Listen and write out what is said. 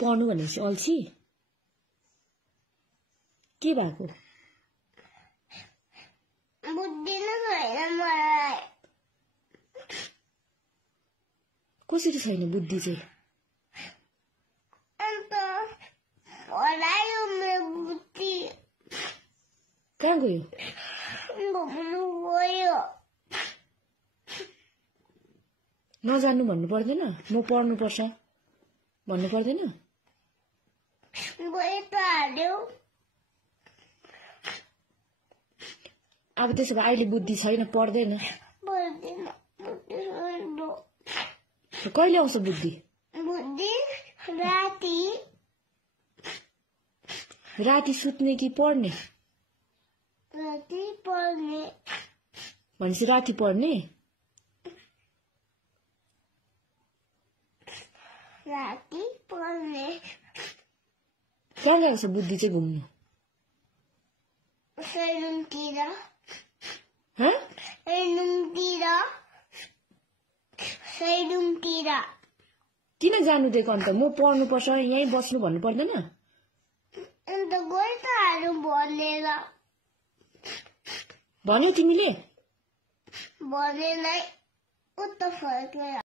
पढ्नु भनेपछि अल्छी के भएको बुद्धि नै छैन मलाई कसरी छैन बुद्धि चाहिँ अन्त पढायो मेरो बुद्धि कहाँ गयो घुम्नु गयो नजान्नु भन्नु पर्दैन म पढ्नु पर्छ भन्नु पर्दैन गयो त हाल्यो अब त्यसो भए अहिले बुद्धि छैन पढ्दैन पढ्दैन बुद्धि छैन कहिले आउँछ बुद्धि बुद्धि राति राति सुत्ने कि पढ्ने राति पढ्ने भनेपछि राति पढ्ने राति पढ्ने कहाँ गएको छ बुद्धि चाहिँ घुम्नु सैलुङतिर हँ सैलुङतिर किन जानु दिएको अन्त म पढ्नु पर्छ यहीँ बस्नु भन्नु पर्दैन अन्त गयो त हाल्नु भनेर भन्यौ तिमीले भनेलाई उता फर्केर